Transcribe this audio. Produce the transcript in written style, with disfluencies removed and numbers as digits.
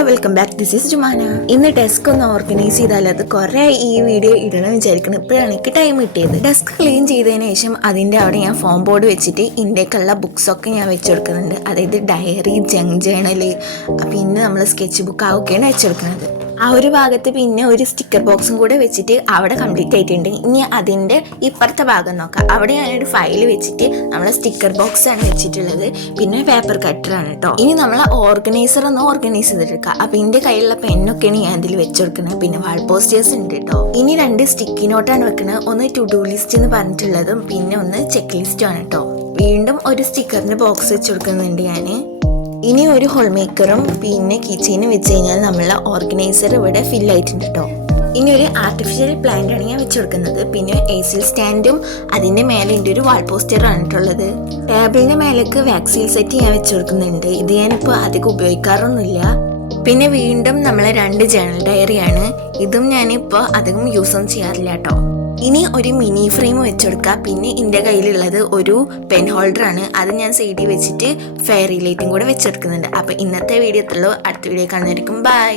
Hello welcome back. This is Jumana. ഇന്ന് desk ഒന്ന് organise ചെയ്താൽ അത് കുറേ ഈ വീഡിയോ ഇടണം വിചാരിക്കണം. ഇപ്പോഴാണ് എനിക്ക് ടൈം കിട്ടിയത്. ഡെസ്ക് ക്ലീൻ ചെയ്തതിന് ശേഷം അതിൻ്റെ അവിടെ ഞാൻ ഫോം ബോർഡ് വെച്ചിട്ട് ഇന്ത്യക്കുള്ള ബുക്സൊക്കെ ഞാൻ വെച്ച് കൊടുക്കുന്നുണ്ട്. അതായത് ഡയറി, ജങ്ക് ജേണൽ, പിന്നെ നമ്മൾ സ്കെച്ച് ബുക്ക് അതൊക്കെയാണ് വെച്ചെടുക്കുന്നത്. ആ ഒരു ഭാഗത്ത് പിന്നെ ഒരു സ്റ്റിക്കർ ബോക്സും കൂടെ വെച്ചിട്ട് അവിടെ കംപ്ലീറ്റ് ആയിട്ടുണ്ട്. ഇനി അതിൻ്റെ ഇപ്പുറത്തെ ഭാഗം നോക്കാം. അവിടെ ഞാനൊരു ഫയൽ വെച്ചിട്ട് നമ്മളെ സ്റ്റിക്കർ ബോക്സ് ആണ് വെച്ചിട്ടുള്ളത്. പിന്നെ പേപ്പർ കട്ടറാണ് കേട്ടോ. ഇനി നമ്മളെ ഓർഗനൈസർ ഒന്ന് ഓർഗനൈസ് ചെയ്തെടുക്കുക. അപ്പം എൻ്റെ കയ്യിലുള്ള പെന്നൊക്കെയാണ് ഞാൻ ഇതിൽ വെച്ചുകൊടുക്കുന്നത്. പിന്നെ വാൾ പോസ്റ്റേഴ്സ് ഉണ്ട് കേട്ടോ. ഇനി 2 സ്റ്റിക്കി നോട്ടാണ് വെക്കുന്നത്. ഒന്ന് ടു ഡു ലിസ്റ്റ് എന്ന് പറഞ്ഞിട്ടുള്ളതും പിന്നെ ഒന്ന് ചെക്ക് ലിസ്റ്റും ആണ് കേട്ടോ. വീണ്ടും ഒരു സ്റ്റിക്കറിൻ്റെ ബോക്സ് വെച്ച് കൊടുക്കുന്നുണ്ട് ഞാൻ. ഇനി ഒരു ഹോൾ മേക്കറും പിന്നെ കീച്ചെയിനും വെച്ച് കഴിഞ്ഞാൽ നമ്മളെ ഓർഗനൈസർ ഇവിടെ ഫില്ലായിട്ടുണ്ട് കേട്ടോ. ഇനി ഒരു ആർട്ടിഫിഷ്യൽ പ്ലാന്റ് ആണ് ഞാൻ വെച്ച് കൊടുക്കുന്നത്. പിന്നെ എസിൽ സ്റ്റാൻഡും അതിൻ്റെ മേലെ എൻ്റെ ഒരു വാൾ പോസ്റ്ററാണ് കേട്ടുള്ളത്. ടേബിളിൻ്റെ മേലേക്ക് വാക്സിൽ സെറ്റ് ഞാൻ വെച്ച് കൊടുക്കുന്നുണ്ട്. ഇത് ഞാനിപ്പോൾ അധികം ഉപയോഗിക്കാറൊന്നുമില്ല. പിന്നെ വീണ്ടും നമ്മളെ 2 ജേണൽ ഡയറിയാണ്. ഇതും ഞാനിപ്പോൾ അധികം യൂസൊന്നും ചെയ്യാറില്ല കേട്ടോ. ഇനി ഒരു മിനി ഫ്രെയിം വെച്ചെടുക്കുക. പിന്നെ എൻ്റെ കയ്യിലുള്ളത് ഒരു പെൻ ഹോൾഡറാണ്. അത് ഞാൻ സൈഡിൽ വെച്ചിട്ട് ഫെയറി ലൈറ്റും കൂടെ വെച്ചെടുക്കുന്നുണ്ട്. അപ്പോൾ ഇന്നത്തെ വീഡിയോ എത്തുള്ളൂ. അടുത്ത വീഡിയോ കാണുന്നതായിരിക്കും. ബൈ.